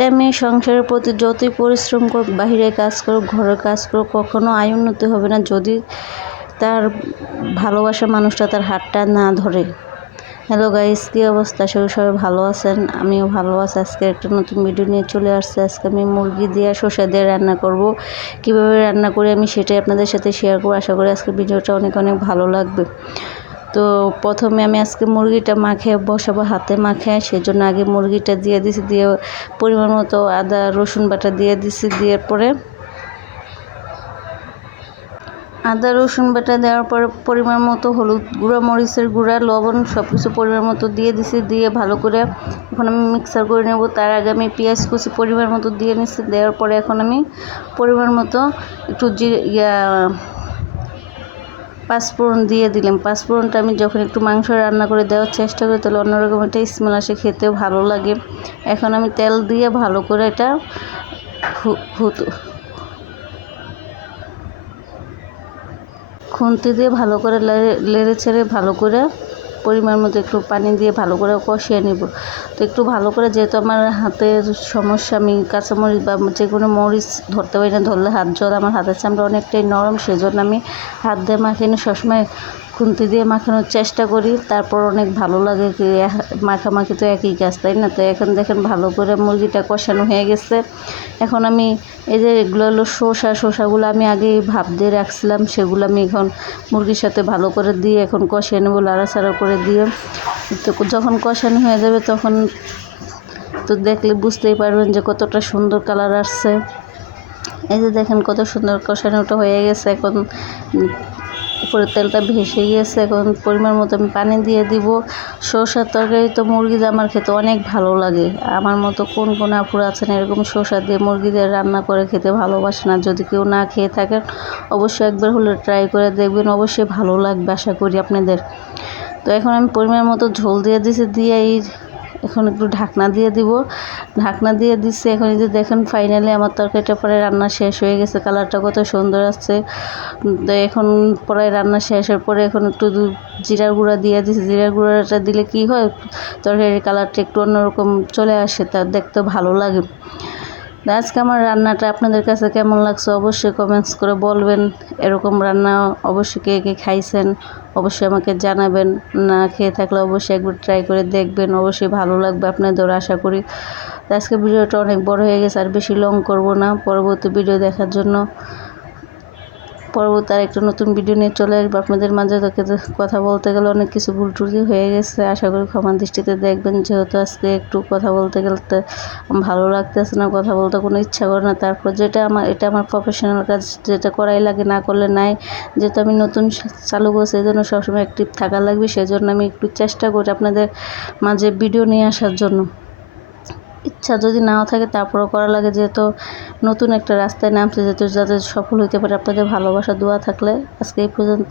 একটা মেয়ে সংসারের প্রতি যতই পরিশ্রম করুক, বাহিরে কাজ করুক, ঘরের কাজ করুক, কখনো আয় উন্নতি হবে না যদি তার ভালোবাসা মানুষটা তার হাতটা না ধরে। হ্যালো গাইস, কী অবস্থা? সবাই ভালো আছেন? আমিও ভালো আছি। আজকে একটা নতুন ভিডিও নিয়ে চলে আসছে। আজকে আমি মুরগি দিয়ে শসা দিয়ে রান্না করব। কিভাবে রান্না করি আমি সেটাই আপনাদের সাথে শেয়ার করব। আশা করি আজকে ভিডিওটা অনেক ভালো লাগবে। তো প্রথমে আমি আজকে মুরগিটা মাখিয়ে বসাবো, হাতে মাখিয়ে। সেজন্য আগে মুরগিটা দিয়ে দিছি, দিয়ে পরিমাণ মতো আদা রসুন বাটা দিয়ে দিছি। দিয়ে পরে আদা রসুন বাটা দেওয়ার পরে পরিমাণ মতো হলুদ গুঁড়া, মরিচের গুঁড়া, লবণ সব কিছু পরিমাণ মতো দিয়ে দিছি। দিয়ে ভালো করে এখন আমি মিক্সার করে নেব। তার আগে আমি পেঁয়াজ কুচি পরিমাণ মতো দিয়ে নিচ্ছি। দেওয়ার পরে এখন আমি পরিমাণ মতো একটু পাঁচফোড়ন দিয়ে দিলাম। পাঁচফোড়নটা আমি যখন একটু মাংস রান্না করে দেওয়ার চেষ্টা করি তাহলে অন্যরকম একটা স্মেল আসে, খেতেও ভালো লাগে। এখন আমি তেল দিয়ে ভালো করে এটা খুন্তি দিয়ে ভালো করে লেড়ে ছেড়ে ভালো করে পরিমাণ মতো একটু পানি দিয়ে ভালো করে কষিয়ে নেব। তো একটু ভালো করে, যেহেতু আমার হাতের সমস্যা, আমি কাঁচামরিচ বা যে কোনো মরিচ ধরতে পারি না, ধরলে হাত জ্বলে। আমার হাতের চামড়া অনেকটাই নরম, সেজন্য আমি হাত দিয়ে মাখিয়ে সবসময় খুন্তি দিয়ে মাখানোর চেষ্টা করি। তারপর অনেক ভালো লাগে। মাখামাখি তো একই কাজ, তাই না? তো এখন দেখেন ভালো করে মুরগিটা কষানো হয়ে গেছে। এখন আমি এই যে এগুলো হলো শসাগুলো আমি আগেই ভাপ দিয়ে রাখছিলাম, সেগুলো আমি এখন মুরগির সাথে ভালো করে দিয়ে এখন কষিয়ে নেবো, লাড়াচাড়া করে দিয়ে। তো যখন কষানো হয়ে যাবে তখন তো দেখলে বুঝতেই পারবেন যে কতটা সুন্দর কালার আসছে। এই যে দেখেন কত সুন্দর কষানোটা হয়ে গেছে। এখন উপরে তেলটা ভেসে গিয়েছে। এখন পরিমাণ মতো আমি পানি দিয়ে দিব। শসার তরকারি তো মুরগি দিয়ে আমার খেতে অনেক ভালো লাগে। আমার মতো কোন কোন আপুরা আছেন এরকম শসা দিয়ে মুরগি দিয়ে রান্না করে খেতে ভালোবাসে না? যদি কেউ না খেয়ে থাকেন অবশ্যই একবার হলে ট্রাই করে দেখবেন, অবশ্যই ভালো লাগবে আশা করি আপনাদের। তো এখন আমি পরিমাণ মতো ঝোল দিয়ে দিছি। দিয়ে এখন একটু ঢাকনা দিয়ে দিব। ঢাকনা দিয়ে দিচ্ছি। এখন এই যে দেখেন ফাইনালি আমার তরকারিটা পরে রান্না শেষ হয়ে গেছে। কালারটা কত সুন্দর আসছে। তো এখন পরে রান্না শেষের পরে এখন একটু জিরার গুঁড়া দিয়ে দিচ্ছি। জিরার গুঁড়াটা দিলে কি হয়, তরকারির কালারটা একটু অন্যরকম চলে আসে, তা দেখতে ভালো লাগে। আজকে আমার রান্নাটা আপনাদের কাছে কেমন লাগছে অবশ্যই কমেন্টস করে বলবেন। এরকম রান্না অবশ্যই কে কে খাইছেন অবশ্যই আমাকে জানাবেন। না খেয়ে থাকলে অবশ্যই একবার ট্রাই করে দেখবেন, অবশ্যই ভালো লাগবে আপনাদের আশা করি। তো আজকে ভিডিওটা অনেক বড় হয়ে গেছে, আর বেশি লং করব না। পরবর্তী ভিডিও দেখার জন্য পরবর্তী আর একটা নতুন ভিডিও নিয়ে চলে আসবো আপনাদের মাঝে। কথা বলতে গেলে অনেক কিছু ভুল ত্রুটি হয়ে গেছে, আশা করি ক্ষমা দৃষ্টিতে দেখবেন। যেহেতু আজকে একটু কথা বলতে গেলে ভালো লাগতেছে না, কথা বলতে কোনো ইচ্ছা করে না। তারপর এটা আমার প্রফেশনাল কাজ, যেটা করাই লাগে, না করলে নাই। যেহেতু আমি নতুন চালু করছি এই জন্য সবসময় অ্যাক্টিভ থাকা লাগবে, সেজন্য আমি একটু চেষ্টা করি আপনাদের মাঝে ভিডিও নিয়ে আসার জন্য। ইচ্ছা যদি নাও থাকে তারপরও করা লাগে, যেহেতু নতুন একটা রাস্তায় নামছে, যাতে সফল হইতে পারে। আপনাদের ভালোবাসা দোয়া থাকলে আজকে এই পর্যন্ত।